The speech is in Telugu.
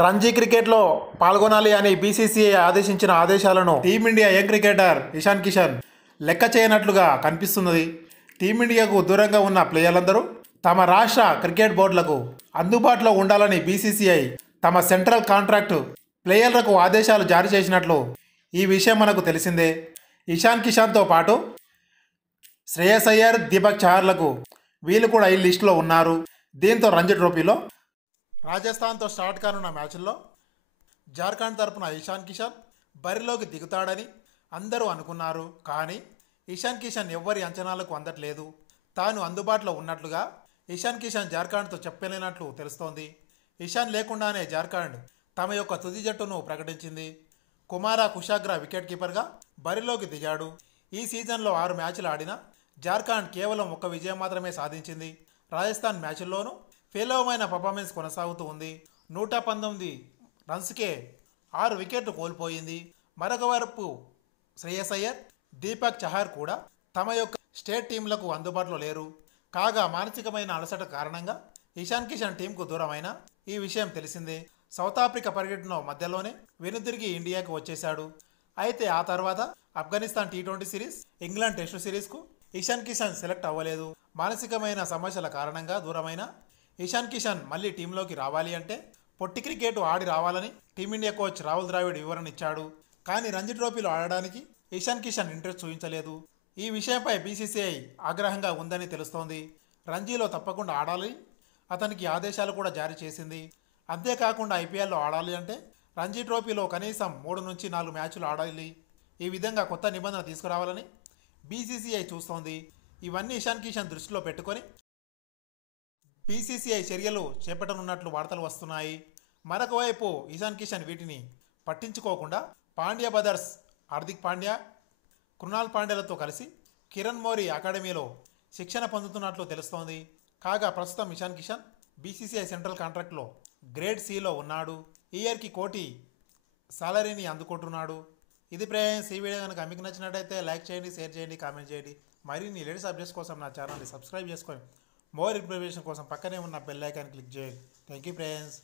రంజీ క్రికెట్లో పాల్గొనాలి అని బీసీసీఐ ఆదేశించిన ఆదేశాలను team India young cricketer Ishan Kishan లెక్క చేయనట్లుగా కనిపిస్తున్నది. టీమిండియాకు దూరంగా ఉన్న ప్లేయర్లందరూ తమ రాష్ట్ర క్రికెట్ బోర్డులకు అందుబాటులో ఉండాలని బీసీసీఐ తమ సెంట్రల్ కాంట్రాక్టు ప్లేయర్లకు ఆదేశాలు జారీ చేసినట్లు ఈ విషయం మనకు తెలిసిందే. ఇషాన్ కిషన్తో పాటు శ్రేయస్ అయ్యర్, దీపక్ చహర్లకు వీళ్ళు కూడా ఈ లిస్టులో ఉన్నారు. దీంతో రంజీ ట్రోఫీలో రాజస్థాన్తో స్టార్ట్ కానున్న మ్యాచ్ల్లో జార్ఖండ్ తరపున ఇషాన్ కిషన్ బరిలోకి దిగుతాడని అందరూ అనుకున్నారు. కానీ ఇషాన్ కిషన్ ఎవ్వరి అంచనాలకు అందట్లేదు. తాను అందుబాటులో ఉన్నట్లుగా ఇషాన్ కిషన్ జార్ఖండ్తో చెప్పలేనట్లు తెలుస్తోంది. ఇషాన్ లేకుండానే జార్ఖండ్ తమ యొక్క తుది జట్టును ప్రకటించింది. కుమారా కుషాగ్రా వికెట్ కీపర్గా బరిలోకి దిగాడు. ఈ సీజన్లో 6 మ్యాచ్లు ఆడిన జార్ఖండ్ కేవలం 1 విజయం మాత్రమే సాధించింది. రాజస్థాన్ మ్యాచ్ల్లోనూ పేలవమైన పర్ఫార్మెన్స్ కొనసాగుతూ ఉంది. 119 రన్స్కే 6 వికెట్లు కోల్పోయింది. మరొక వైపు శ్రేయస్ అయ్యర్, దీపక్ చహర్ కూడా తమ యొక్క స్టేట్ టీంలకు అందుబాటులో లేరు. కాగా మానసికమైన అలసట కారణంగా ఇషాన్ కిషన్ టీంకు దూరమైన ఈ విషయం తెలిసిందే. సౌత్ ఆఫ్రికా పర్యటన మధ్యలోనే వెనుదిరిగి ఇండియాకు వచ్చేశాడు. అయితే ఆ తర్వాత ఆఫ్ఘనిస్తాన్ టీ20 సిరీస్, ఇంగ్లాండ్ టెస్టు సిరీస్కు ఇషాన్ కిషన్ సెలెక్ట్ అవ్వలేదు. మానసికమైన సమస్యల కారణంగా దూరమైన ఇషాన్ కిషన్ మళ్ళీ టీంలోకి రావాలి అంటే పొట్టి క్రికెట్ ఆడి రావాలని టీమిండియా కోచ్ రాహుల్ ద్రావిడ్ వివరణ ఇచ్చాడు. కానీ రంజీ ట్రోఫీలో ఆడడానికి ఇషాన్ కిషన్ ఇంట్రెస్ట్ చూపించలేదు. ఈ విషయంపై బీసీసీఐ ఆగ్రహంగా ఉందని తెలుస్తోంది. రంజీలో తప్పకుండా ఆడాలి అతనికి ఆదేశాలు కూడా జారీ చేసింది. అంతేకాకుండా ఐపీఎల్లో ఆడాలి అంటే రంజీ ట్రోఫీలో కనీసం 3 నుంచి 4 మ్యాచ్లు ఆడాలి. ఈ విధంగా కొత్త నిబంధన తీసుకురావాలని బీసీసీఐ చూస్తోంది. ఇవన్నీ ఇషాన్ కిషన్ దృష్టిలో పెట్టుకొని బీసీసీఐ చర్యలు చేపట్టనున్నట్లు వార్తలు వస్తున్నాయి. మరొక వైపు ఇషాన్ కిషన్ వీటిని పట్టించుకోకుండా పాండ్యా బ్రదర్స్ హార్దిక్ పాండ్యా, కృణాల్ పాండ్యాలతో కలిసి కిరణ్ మోరీ అకాడమీలో శిక్షణ పొందుతున్నట్లు తెలుస్తోంది. కాగా ప్రస్తుతం ఇషాన్ కిషన్ బీసీసీఐ సెంట్రల్ కాంట్రాక్ట్లో గ్రేడ్ సిలో ఉన్నాడు. ఈ ఇయర్కి 1 కోటి సాలరీని అందుకుంటున్నాడు. ఇది ఫ్రెండ్స్, ఈ వీడియో కనుక మీకు నచ్చినట్టయితే లైక్ చేయండి, షేర్ చేయండి, కామెంట్ చేయండి. మరిన్ని లేటెస్ట్ అప్డేట్స్ కోసం నా ఛానల్ని సబ్స్క్రైబ్ చేసుకొని మోర్ ఇన్ఫర్మేషన్ కోసం పక్కనే ఉన్న బెల్ ఐకాన్ క్లిక్ చేయండి. Thank you friends.